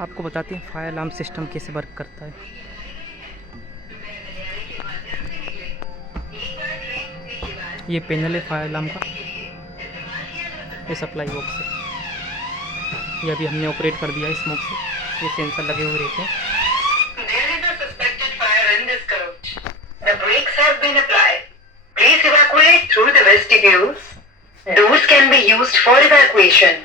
आपको बताते हैं फायर अलार्म सिस्टम कैसे वर्क करता है। ये पैनल है फायर अलार्म का, ये सप्लाई बॉक्स है। ये अभी हमने ऑपरेट कर दिया है स्मोक से। ये सेंसर लगे हुए रहते हैं। There is a suspected fire in this coach. The brakes have been applied. Please evacuate through the vestibules. Doors can be used for evacuation.